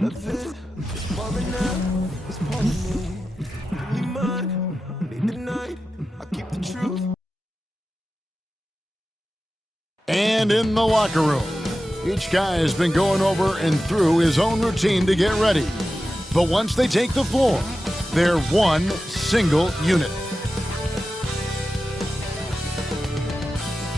All of it is pouring out, it's pouring in. Give me mine, late at night, I keep the truth. And in the locker room, each guy has been going over and through his own routine to get ready. But once they take the floor, they're one single unit.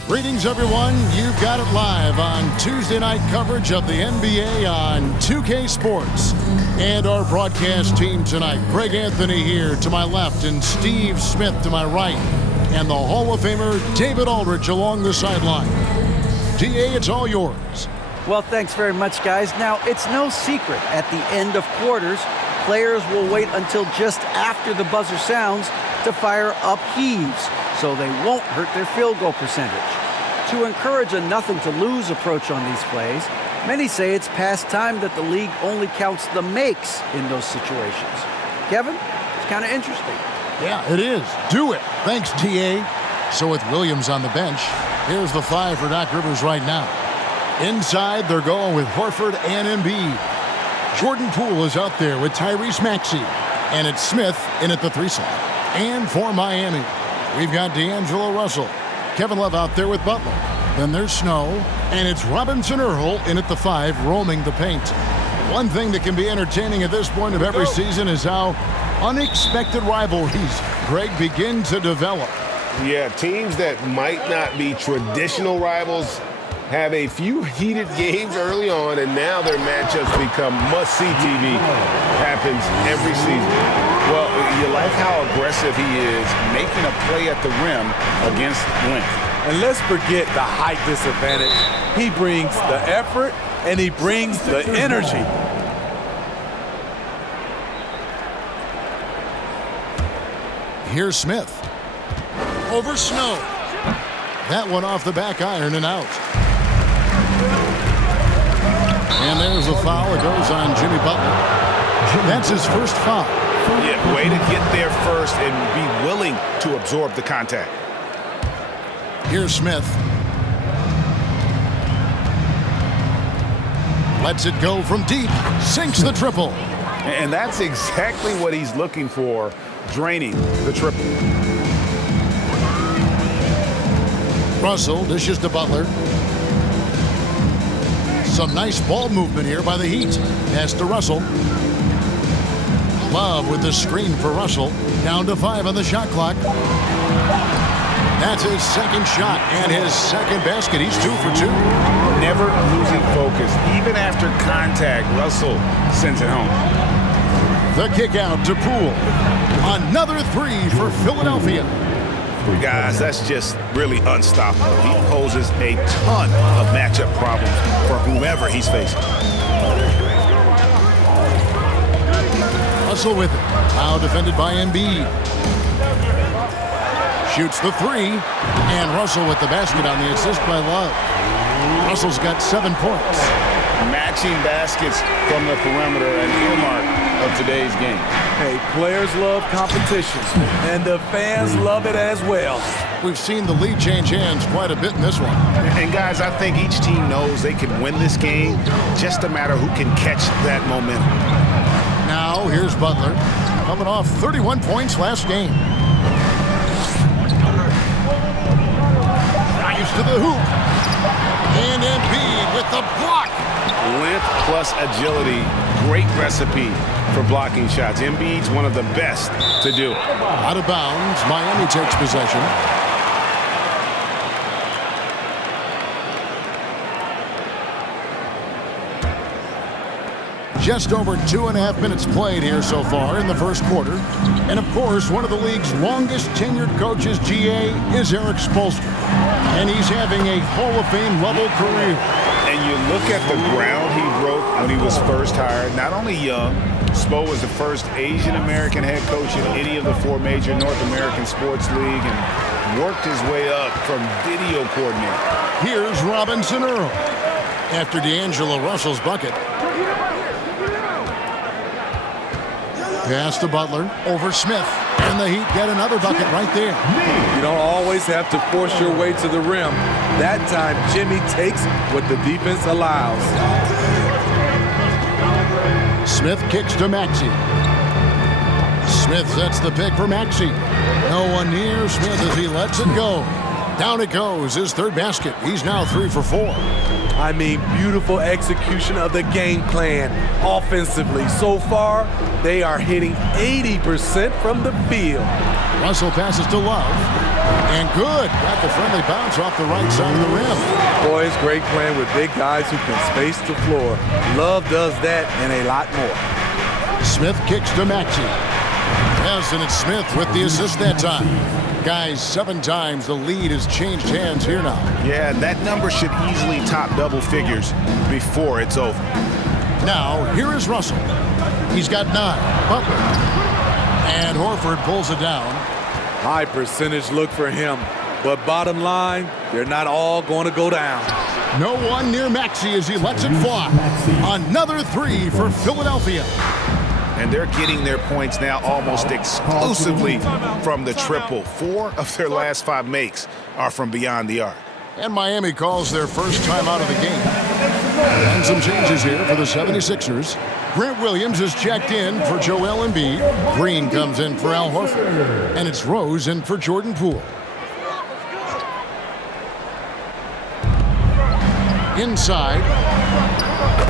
Greetings, everyone. You've got it live on Tuesday night coverage of the NBA on 2K Sports. And our broadcast team tonight, Greg Anthony here to my left and Steve Smith to my right. And the Hall of Famer David Aldridge along the sideline. DA, it's all yours. Well, thanks very much, guys. Now, it's no secret at the end of quarters, players will wait until just after the buzzer sounds to fire up heaves, so they won't hurt their field goal percentage. To encourage a nothing-to-lose approach on these plays, many say it's past time that the league only counts the makes in those situations. Kevin, it's kind of interesting. Yeah, it is. Do it. Thanks, TA. So with Williams on the bench, here's the 5 for Doc Rivers right now. Inside, they're going with Horford and Embiid. Jordan Poole is out there with Tyrese Maxey. And it's Smith in at the 3 slot. And for Miami, we've got D'Angelo Russell. Kevin Love out there with Butler. Then there's Snow. And it's Robinson Earl in at the 5, roaming the paint. One thing that can be entertaining at this point of every season is how unexpected rivalries, Greg, begin to develop. Yeah, teams that might not be traditional rivals have a few heated games early on, and now their matchups become must-see TV. Happens every season. Well, you like how aggressive he is making a play at the rim against length. And let's forget the height disadvantage. He brings the effort, and he brings the energy. Here's Smith. Over Snow. That one off the back iron and out. And there's a foul. It goes on Jimmy Butler. That's his first foul. Yeah, way to get there first and be willing to absorb the contact. Here's Smith. Lets it go from deep. Sinks the triple. And that's exactly what he's looking for, draining the triple. Russell dishes to Butler. Some nice ball movement here by the Heat. Pass to Russell. Love with the screen for Russell. Down to 5 on the shot clock. That's his second shot and his second basket. He's 2 for 2. Never losing focus. Even after contact, Russell sends it home. The kick out to Poole. Another 3 for Philadelphia. Guys, that's just really unstoppable. He poses a ton of matchup problems for whomever he's facing. Russell with it. Now defended by Embiid. Shoots the 3. And Russell with the basket on the assist by Love. Russell's got 7 points. Matching baskets from the perimeter, an earmark of today's game. Hey, players love competition, and the fans love it as well. We've seen the lead change hands quite a bit in this one. And guys, I think each team knows they can win this game, just a matter who can catch that momentum. Now, here's Butler, coming off 31 points last game. Drives to the hoop. And Embiid with the block. Length plus agility, great recipe for blocking shots. Embiid's one of the best to do it. Out of bounds, Miami takes possession. Just over 2.5 minutes played here so far in the first quarter. And of course, one of the league's longest tenured coaches, GA, is Eric Spoelstra. And he's having a Hall of Fame level career. And you look at the ground he broke when he was first hired. Not only young, Spo was the first Asian American head coach in any of the 4 major North American sports league and worked his way up from video coordinator. Here's Robinson Earl. After D'Angelo Russell's bucket. Pass to Butler over Smith. And the Heat get another bucket right there. You don't always have to force your way to the rim. That time, Jimmy takes what the defense allows. Smith kicks to Maxey. Smith sets the pick for Maxey. No one near Smith as he lets it go. Down it goes, his third basket. He's now 3 for 4. I mean, beautiful execution of the game plan offensively. So far, they are hitting 80% from the field. Russell passes to Love. And good. Got the friendly bounce off the right side of the rim. Boy, it's great playing with big guys who can space the floor. Love does that and a lot more. Smith kicks to Maxey. Yes, and it's Smith with the assist that time. Guys, 7 times the lead has changed hands here now. Yeah, that number should easily top double figures before it's over. Now, here is Russell. He's got 9. Butler. And Horford pulls it down. High percentage look for him. But bottom line, they're not all going to go down. No one near Maxey as he lets it fly. Another 3 for Philadelphia. And they're getting their points now almost exclusively from the triple. 4 of their last 5 makes are from beyond the arc. And Miami calls their first time out of the game. And some changes here for the 76ers. Grant Williams is checked in for Joel Embiid. Green comes in for Al Horford. And it's Rose in for Jordan Poole. Inside.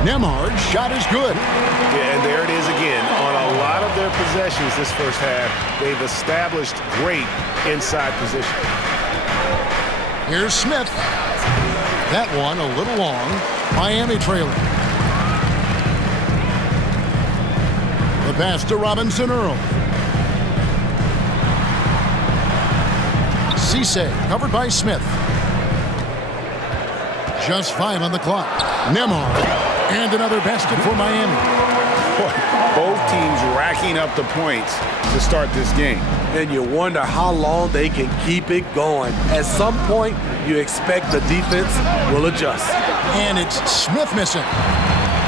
Nembhard's shot is good. Yeah, and there it is again. On a lot of their possessions this first half, they've established great inside position. Here's Smith. That one a little long. Miami trailing. The pass to Robinson Earl. Cisse covered by Smith. Just 5 on the clock. Nembhard. And another basket for Miami. Both teams racking up the points to start this game. And you wonder how long they can keep it going. At some point, you expect the defense will adjust. And it's Smith missing.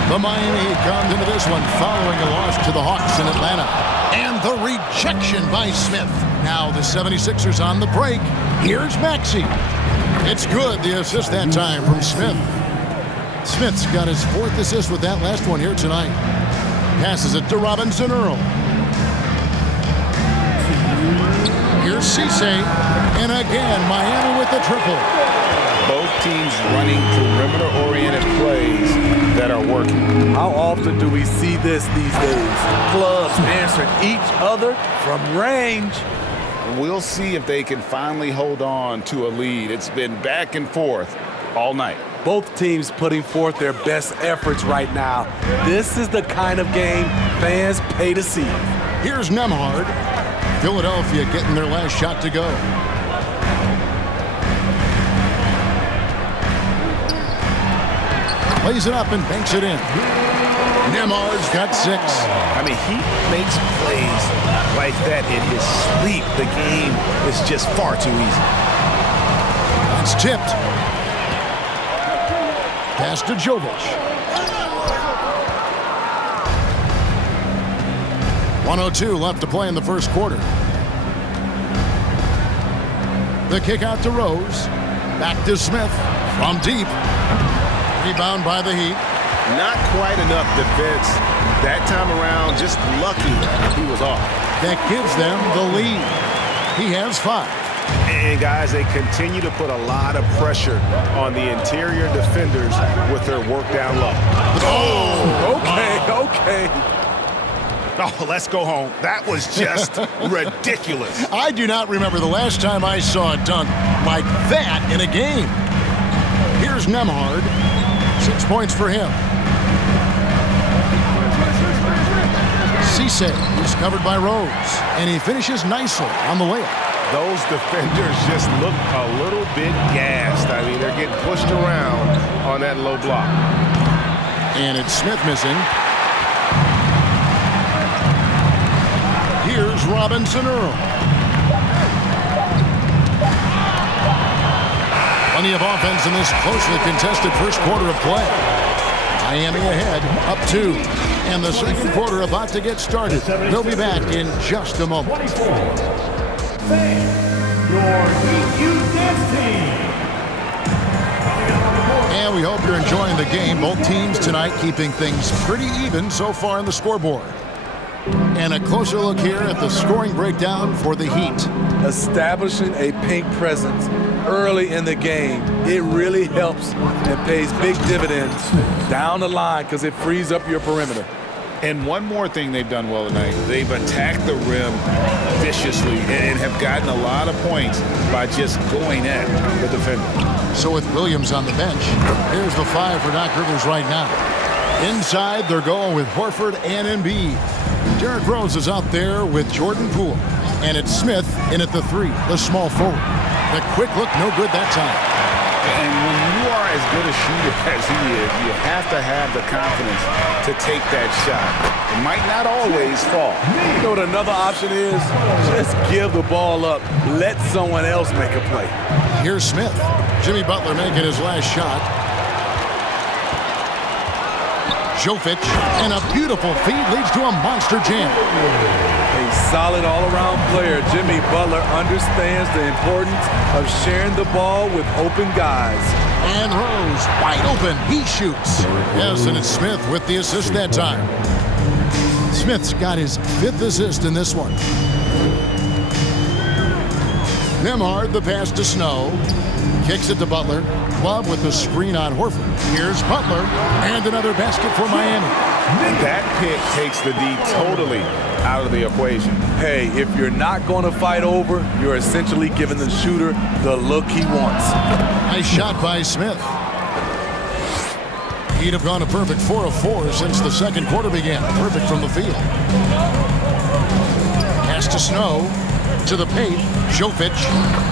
The Miami Heat comes into this one following a loss to the Hawks in Atlanta. And the rejection by Smith. Now the 76ers on the break. Here's Maxey. It's good, the assist that time from Smith. Smith's got his 4th assist with that last one here tonight. Passes it to Robinson Earl. Here's Cisse. And again, Miami with the triple. Both teams running perimeter-oriented plays that are working. How often do we see this these days? Clubs answering each other from range. We'll see if they can finally hold on to a lead. It's been back and forth all night. Both teams putting forth their best efforts right now. This is the kind of game fans pay to see. Here's Nembhard. Philadelphia getting their last shot to go. Plays it up and banks it in. Nembhard's got 6. I mean, he makes plays like that in his sleep. The game is just far too easy. It's tipped. Pass to Jovic. 1:02 left to play in the first quarter. The kick out to Rose. Back to Smith from deep. Rebound by the Heat. Not quite enough defense that time around. Just lucky he was off. That gives them the lead. He has 5. And guys, they continue to put a lot of pressure on the interior defenders with their work down low. Oh, Okay. Oh, let's go home. That was just ridiculous. I do not remember the last time I saw a dunk like that in a game. Here's Nembhard. 6 points for him. Cisse is covered by Rose, and he finishes nicely on the layup. Those defenders just look a little bit gassed. I mean, they're getting pushed around on that low block. And it's Smith missing. Here's Robinson Earl. Plenty of offense in this closely contested first quarter of play. Miami ahead, up 2. And the second quarter about to get started. They'll be back in just a moment. Your EQ dance team. And we hope you're enjoying the game. Both teams tonight keeping things pretty even so far on the scoreboard. And a closer look here at the scoring breakdown for the Heat. Establishing a paint presence early in the game, it really helps and pays big dividends down the line because it frees up your perimeter. And one more thing they've done well tonight, they've attacked the rim viciously and have gotten a lot of points by just going at the defender. So with Williams on the bench, here's the 5 for Doc Rivers right now. Inside, they're going with Horford and Embiid. Derrick Rose is out there with Jordan Poole. And it's Smith in at the 3, the small forward. The quick look, no good that time. And when you are as good a shooter as he is, you have to have the confidence to take that shot. It might not always fall. You know what another option is? Just give the ball up. Let someone else make a play. Here's Smith. Jimmy Butler making his last shot. Jovic, and a beautiful feed leads to a monster jam. A solid all-around player, Jimmy Butler understands the importance of sharing the ball with open guys. And Rose, wide open, he shoots. Yes, and it's Smith with the assist that time. Smith's got his 5th assist in this one. Nembhard, the pass to Snow. Kicks it to Butler. Love with the screen on Horford. Here's Butler, and another basket for Miami. That pick takes the D totally out of the equation. Hey, if you're not going to fight over, you're essentially giving the shooter the look he wants. Nice shot by Smith. He'd have gone a perfect 4 of 4 since the second quarter began. Perfect from the field. Pass to Snow. To the paint, Jovic,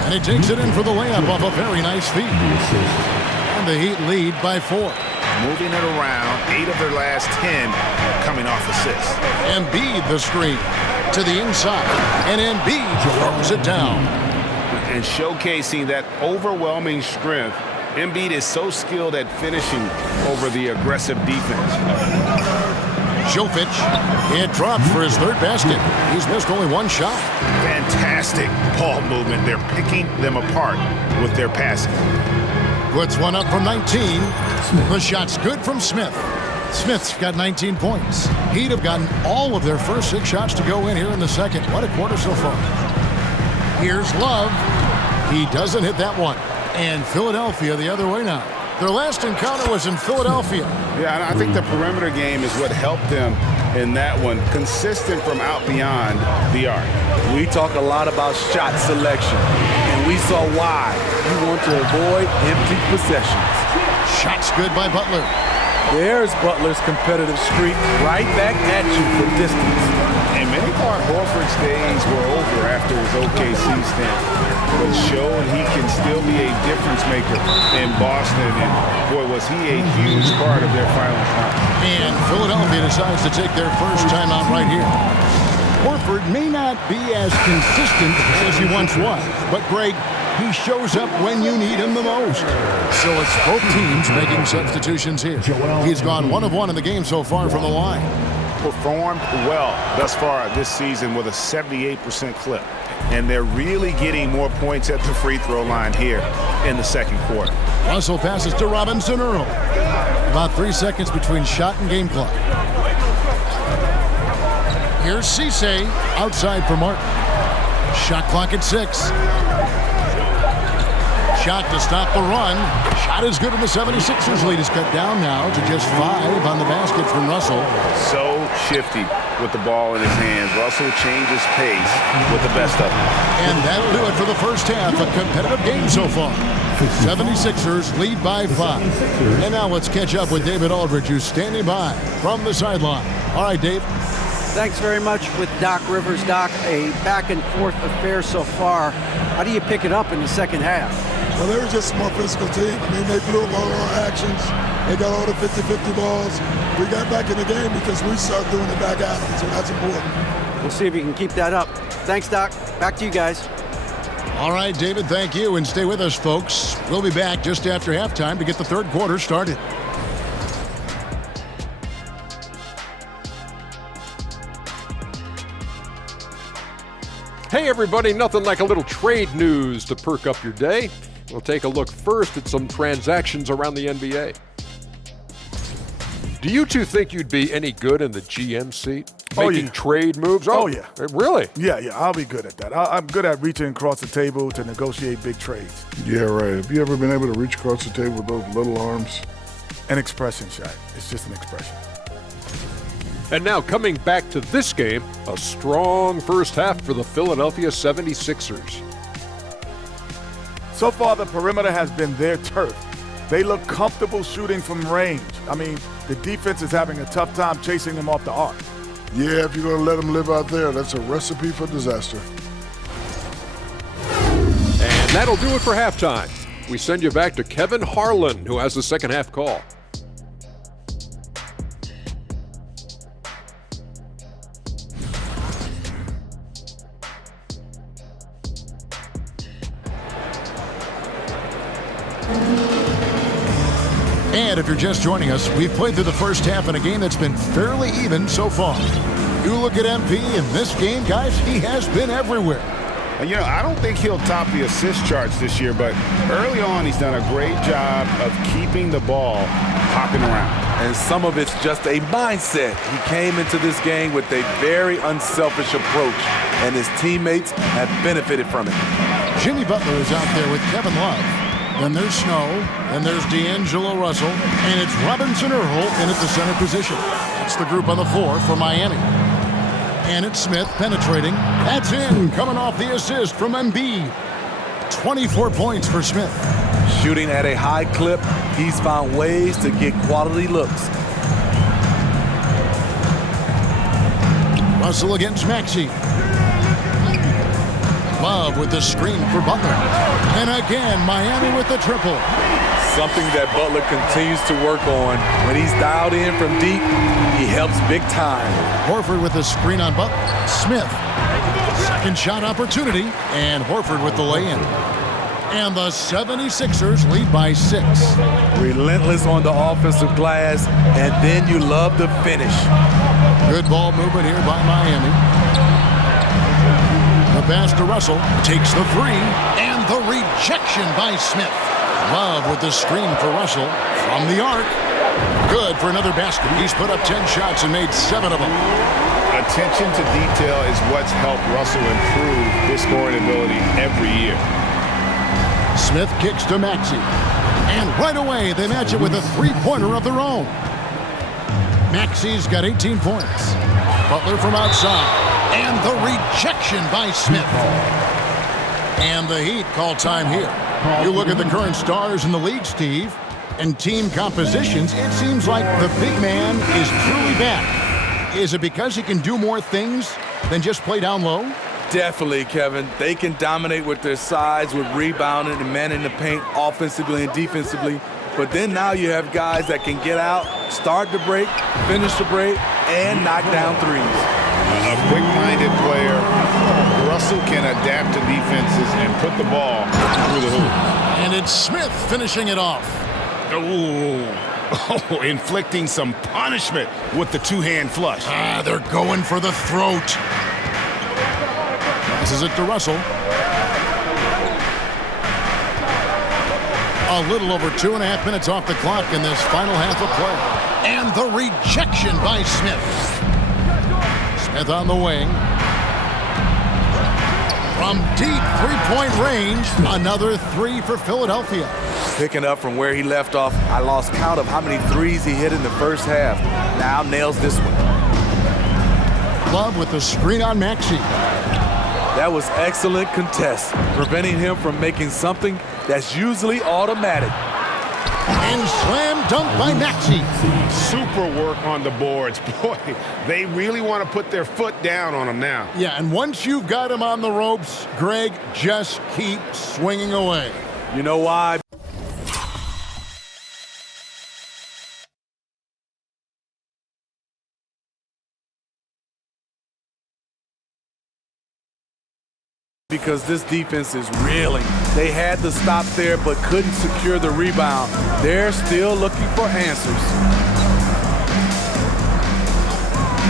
and he takes it in for the layup off a very nice feed. And the Heat lead by 4. Moving it around, 8 of their last 10 coming off assists. Embiid the screen to the inside, and Embiid throws it down. And showcasing that overwhelming strength, Embiid is so skilled at finishing over the aggressive defense. Jovic, it dropped for his 3rd basket. He's missed only 1 shot. Fantastic ball movement. They're picking them apart with their passing. Puts one up from 19. The shot's good from Smith. Smith's got 19 points. He'd have gotten all of their first 6 shots to go in here in the second. What a quarter so far. Here's Love. He doesn't hit that one. And Philadelphia the other way now. Their last encounter was in Philadelphia. Yeah, I think the perimeter game is what helped them in that one. Consistent from out beyond the arc. We talk a lot about shot selection, and we saw why. You want to avoid empty possessions. Shot's good by Butler. There's Butler's competitive streak right back at you from distance. And many thought Horford's days were over after his OKC stint, but showed he can still be a difference maker in Boston. And boy, was he a huge part of their finals run. And Philadelphia decides to take their first timeout right here. Horford may not be as consistent as he once was, but Greg, he shows up when you need him the most. So it's both teams making substitutions here. He's gone 1 of 1 in the game so far from the line. Performed well thus far this season with a 78% clip. And they're really getting more points at the free throw line here in the second quarter. Russell passes to Robinson Earl. About 3 seconds between shot and game clock. Here's Cisse outside for Martin. Shot clock at 6. Shot to stop the run. Shot is good, and the 76ers lead is cut down now to just 5 on the basket from Russell. So shifty with the ball in his hands. Russell changes pace with the best of them. And that'll do it for the first half. A competitive game so far. 76ers lead by 5. And now let's catch up with David Aldridge, who's standing by from the sideline. All right, Dave. Thanks very much with Doc Rivers. Doc, a back-and-forth affair so far. How do you pick it up in the second half? Well, they were just a more physical team. I mean, they blew up all our actions. They got all the 50-50 balls. We got back in the game because we started doing it back at them, so that's important. We'll see if you can keep that up. Thanks, Doc. Back to you guys. All right, David, thank you. And stay with us, folks. We'll be back just after halftime to get the third quarter started. Hey everybody, nothing like a little trade news to perk up your day. We'll take a look first at some transactions around the NBA. Do you two think you'd be any good in the GM seat? Making trade moves? Oh, yeah. Really? Yeah, I'll be good at that. I'm good at reaching across the table to negotiate big trades. Yeah, right. Have you ever been able to reach across the table with those little arms? An expression shot. It's just an expression. And now coming back to this game, a strong first half for the Philadelphia 76ers. So far, the perimeter has been their turf. They look comfortable shooting from range. I mean, the defense is having a tough time chasing them off the arc. Yeah, if you're going to let them live out there, that's a recipe for disaster. And that'll do it for halftime. We send you back to Kevin Harlan, who has the second half call. And if you're just joining us, we've played through the first half in a game that's been fairly even so far. You look at MP in this game, guys, he has been everywhere. And, you know, I don't think he'll top the assist charts this year, but early on he's done a great job of keeping the ball hopping around. And some of it's just a mindset. He came into this game with a very unselfish approach, and his teammates have benefited from it. Jimmy Butler is out there with Kevin Love. Then there's Snow, then there's D'Angelo Russell, and it's Robinson Earl in at the center position. That's the group on the floor for Miami. And it's Smith penetrating. That's in, coming off the assist from Embiid. 24 points for Smith. Shooting at a high clip, he's found ways to get quality looks. Russell against Maxey. Love with the screen for Butler. And again, Miami with the triple. Something that Butler continues to work on. When he's dialed in from deep, he helps big time. Horford with the screen on Butler. Smith. Second shot opportunity. And Horford with the lay-in. And the 76ers lead by 6. Relentless on the offensive glass, and then you love the finish. Good ball movement here by Miami. The pass to Russell, takes the three, and the rejection by Smith. Love with the screen for Russell from the arc. Good for another basket. He's put up 10 shots and made 7 of them. Attention to detail is what's helped Russell improve his scoring ability every year. Smith kicks to Maxey. And right away, they match it with a three-pointer of their own. Maxey's got 18 points. Butler from outside. And the rejection by Smith. And the Heat call time here. You look at the current stars in the league, Steve, and team compositions, it seems like the big man is truly back. Is it because he can do more things than just play down low? Definitely, Kevin. They can dominate with their size, with rebounding and manning the paint offensively and defensively. But then now you have guys that can get out, start the break, finish the break, and knock down threes. A quick-minded player. Russell can adapt to defenses and put the ball through the hoop. And it's Smith finishing it off. Oh, inflicting some punishment with the two-hand flush. They're going for the throat. Passes it to Russell. A little over 2.5 minutes off the clock in this final half of play. And the rejection by Smith. Smith on the wing. From deep three-point range, another three for Philadelphia. Picking up from where he left off, I lost count of how many threes he hit in the first half. Now nails this one. Love with the screen on Maxey. That was excellent contest, preventing him from making something that's usually automatic. And slam dunk by Maxey. Super work on the boards. Boy, they really want to put their foot down on him now. Yeah, and once you've got him on the ropes, Greg, just keep swinging away. You know why? Because this defense is reeling. They had the stop there but couldn't secure the rebound. They're still looking for answers.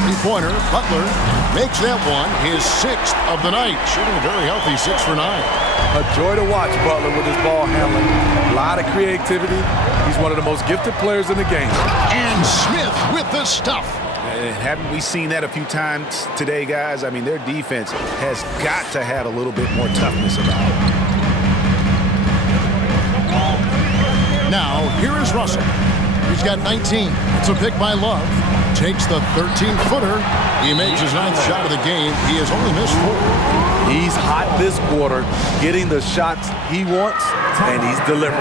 Three-pointer, Butler. Makes that one his 6th of the night. Shooting a very healthy 6 for 9. A joy to watch Butler with his ball handling. A lot of creativity. He's one of the most gifted players in the game. And Smith with the stuff. Haven't we seen that a few times today, guys? I mean, their defense has got to have a little bit more toughness about it. Now, here is Russell. He's got 19. It's a pick by Love. Takes the 13-footer. He makes his 9th shot of the game. He has only missed 4. He's hot this quarter, getting the shots he wants, and he's delivering.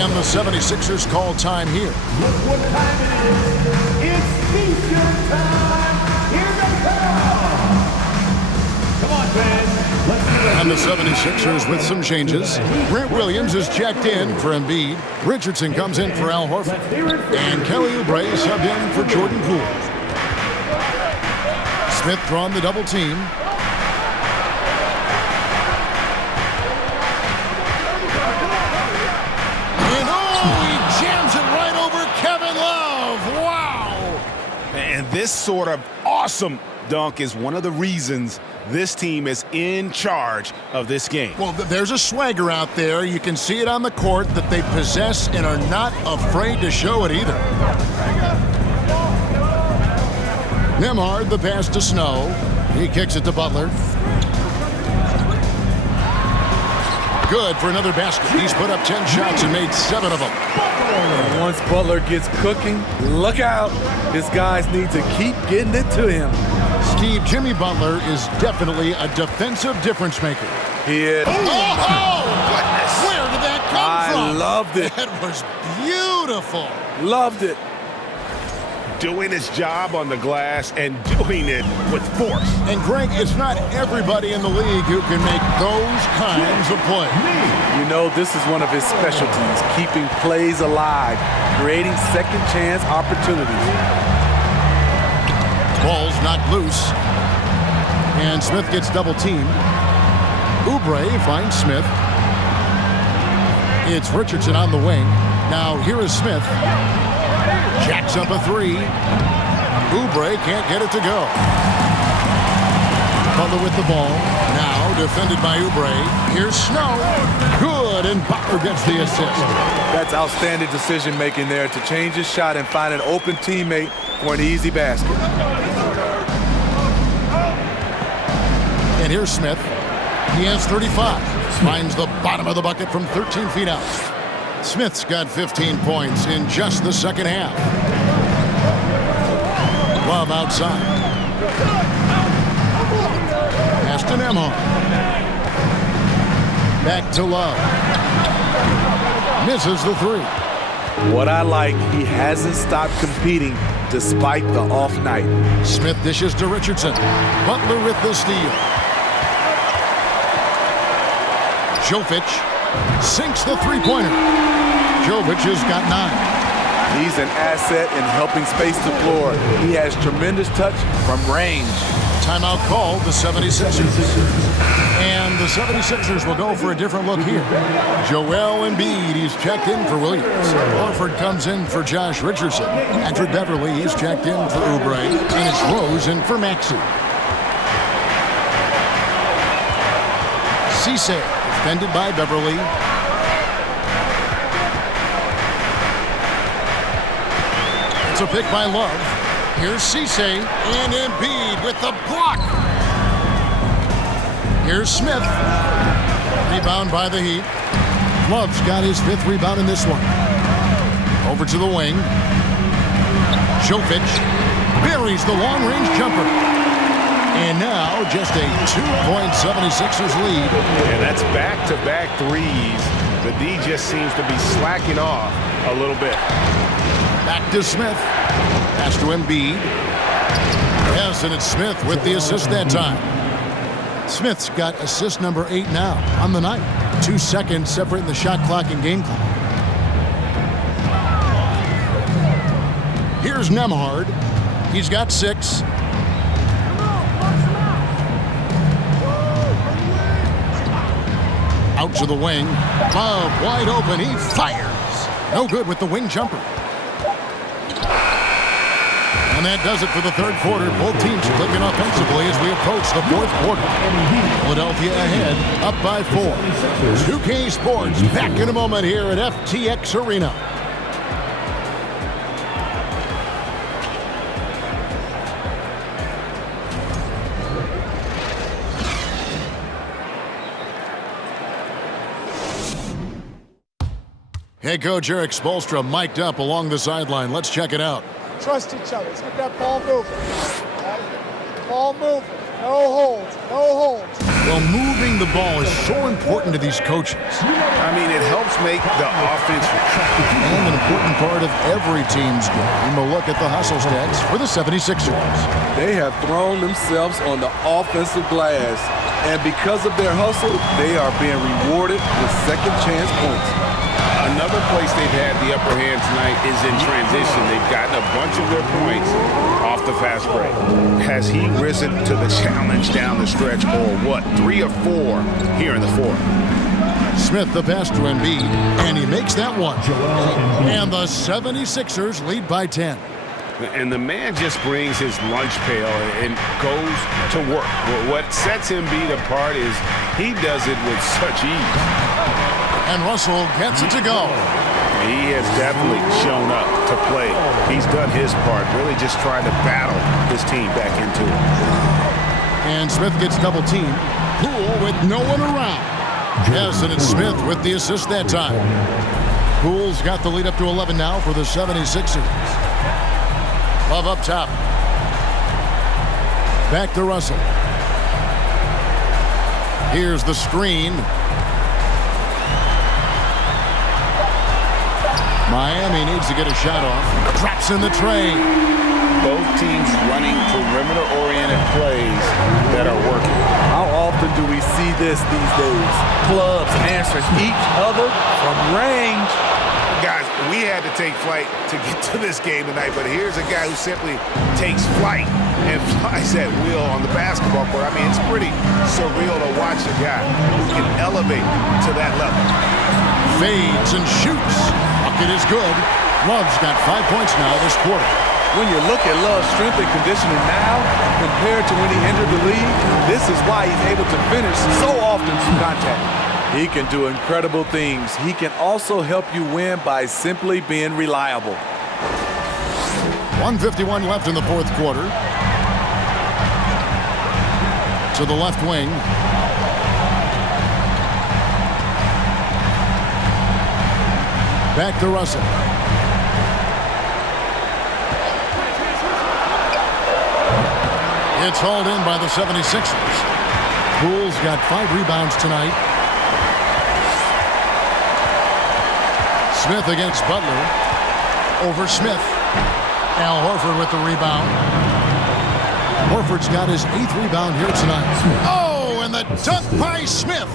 And the 76ers call time here. Look what time it is. It's feature time. Here they come. Come on, fans. Let's do it. And the 76ers with some changes. Grant Williams is checked in for Embiid. Richardson comes in for Al Horford. And Kelly Oubre subbed in for Jordan Poole. Smith drawn the double team. And he jams it right over Kevin Love. Wow! And this sort of awesome dunk is one of the reasons this team is in charge of this game. Well, there's a swagger out there. You can see it on the court that they possess and are not afraid to show it either. Nembhard, the pass to Snow. He kicks it to Butler. Good for another basket. He's put up 10 shots and made 7 of them. And once Butler gets cooking, look out. His guys need to keep getting it to him. Steve, Jimmy Butler is definitely a defensive difference maker. He is. Oh, goodness. Where did that come from? I loved it. That was beautiful. Loved it. Doing his job on the glass and doing it with force. And Greg, it's not everybody in the league who can make those kinds of plays. You know, this is one of his specialties, keeping plays alive, creating second chance opportunities. Ball's knocked loose. And Smith gets double teamed. Oubre finds Smith. It's Richardson on the wing. Now here is Smith. Jacks up a 3. Oubre can't get it to go. Butler with the ball. Now defended by Oubre. Here's Snow. Good, and Butler gets the assist. That's outstanding decision-making there to change his shot and find an open teammate for an easy basket. And here's Smith. He has 35. Finds the bottom of the bucket from 13 feet out. Smith's got 15 points in just the second half. Love outside. Pass to Nembhard. Back to Love. Misses the 3. What I like, he hasn't stopped competing despite the off night. Smith dishes to Richardson. Butler with the steal. Jovic sinks the three-pointer. Jovic has got 9. He's an asset in helping space the floor. He has tremendous touch from range. Timeout called the 76ers. And the 76ers will go for a different look here. Joel Embiid, he's checked in for Williams. Horford comes in for Josh Richardson. Andrew Beverly, he's checked in for Oubre. And it's Rose in for Maxey. Cisse, defended by Beverly. It's a pick by Love. Here's Cisse and Embiid with the block. Here's Smith. Rebound by the Heat. Love's got his 5th rebound in this one. Over to the wing. Jovic buries the long-range jumper. And now just a 2-point 76ers lead. And that's back-to-back threes. The D just seems to be slacking off a little bit. Back to Smith. Pass to Embiid. Yes, and it's Smith with the assist that time. Smith's got assist number 8 now on the night. 2 seconds separating the shot clock and game clock. Here's Nembhard. He's got 6. Out to the wing. Love wide open. He fires. No good with the wing jumper. And that does it for the third quarter. Both teams clicking offensively as we approach the fourth quarter. Philadelphia ahead, up by 4. 2K Sports back in a moment here at FTX Arena. Head coach Eric Spoelstra mic'd up along the sideline. Let's check it out. Trust each other. Let's get that ball moving. Right? Ball moving. No holds. No holds. Well, moving the ball is so important to these coaches. I mean, it helps make the offense. And an important part of every team's game. We'll look at the hustle stats for the 76ers. They have thrown themselves on the offensive glass. And because of their hustle, they are being rewarded with second chance points. Another place they've had the upper hand tonight is in transition. They've gotten a bunch of their points off the fast break. Has he risen to the challenge down the stretch, or what? 3 or 4 here in the fourth. Smith the pass to Embiid, and he makes that one. And the 76ers lead by 10. And the man just brings his lunch pail and goes to work. What sets Embiid apart is he does it with such ease. And Russell gets it to go. He has definitely shown up to play. He's done his part, really just trying to battle his team back into it. And Smith gets double teamed. Poole with no one around. Yes, and it's Smith with the assist that time. Poole's got the lead up to 11 now for the 76ers. Love up top. Back to Russell. Here's the screen. Miami needs to get a shot off. Drops in the tray. Both teams running perimeter-oriented plays that are working. How often do we see this these days? Clubs answering each other from range. Guys, we had to take flight to get to this game tonight, but here's a guy who simply takes flight and flies at will on the basketball court. I mean, it's pretty surreal to watch a guy who can elevate to that level. Fades and shoots. Bucket is good. Love's got 5 points now this quarter. When you look at Love's strength and conditioning now compared to when he entered the league, this is why he's able to finish so often through contact. He can do incredible things. He can also help you win by simply being reliable. 1:51 left in the fourth quarter. To the left wing. Back to Russell. It's hauled in by the 76ers. Poole's got 5 rebounds tonight. Smith against Butler. Over Smith. Al Horford with the rebound. Horford's got his 8th rebound here tonight. Oh, and the dunk by Smith.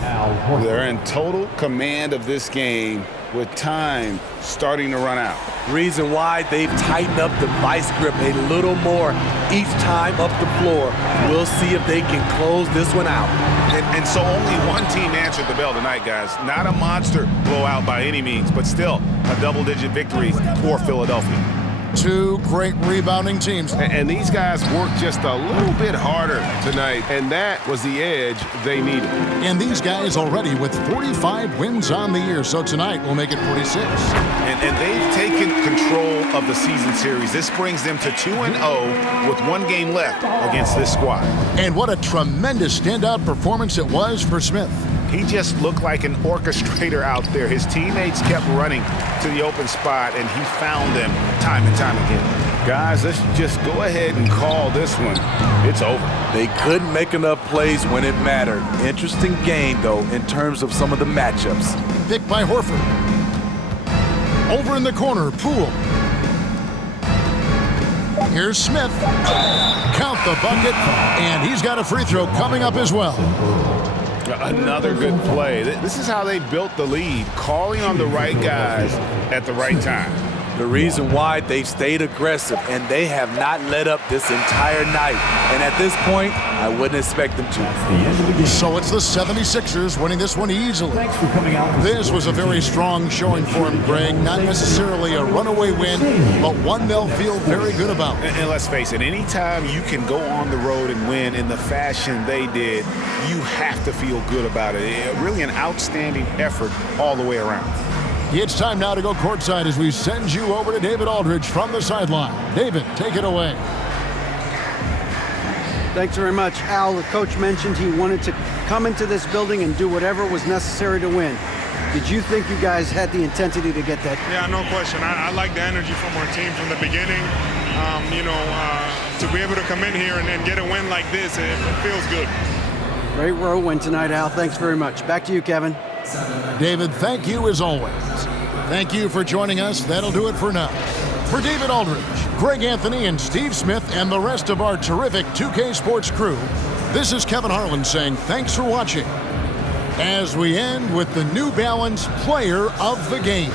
They're in total command of this game with time starting to run out. Reason why they've tightened up the vice grip a little more each time up the floor. We'll see if they can close this one out. And so only one team answered the bell tonight, guys. Not a monster blowout by any means, but still a double-digit victory for Philadelphia. 2 great rebounding teams. And these guys worked just a little bit harder tonight, and that was the edge they needed. And these guys already with 45 wins on the year, so tonight will make it 46. And they've taken control of the season series. This brings them to 2-0 with 1 game left against this squad. And what a tremendous standout performance it was for Smith. He just looked like an orchestrator out there. His teammates kept running to the open spot, and he found them time and time again. Guys, let's just go ahead and call this one. It's over. They couldn't make enough plays when it mattered. Interesting game, though, in terms of some of the matchups. Picked by Horford. Over in the corner, Poole. Here's Smith. Count the bucket, and he's got a free throw coming up as well. Another good play. This is how they built the lead, calling on the right guys at the right time. The reason why they've stayed aggressive, and they have not let up this entire night. And at this point, I wouldn't expect them to. So it's the 76ers winning this one easily. Thanks for coming out. This was a very strong showing for him, Greg. Not necessarily a runaway win, but one they'll feel very good about. And let's face it, anytime you can go on the road and win in the fashion they did, you have to feel good about it. Really an outstanding effort all the way around. It's time now to go courtside as we send you over to David Aldridge from the sideline. David, take it away. Thanks very much, Al. The coach mentioned he wanted to come into this building and do whatever was necessary to win. Did you think you guys had the intensity to get that? Yeah, no question. I like the energy from our team from the beginning. To be able to come in here and get a win like this, it feels good. Great road win tonight, Al. Thanks very much. Back to you, Kevin. David, thank you as always. Thank you for joining us. That'll do it for now. For David Aldridge, Greg Anthony, and Steve Smith, and the rest of our terrific 2K Sports crew, this is Kevin Harlan saying thanks for watching as we end with the New Balance Player of the Game.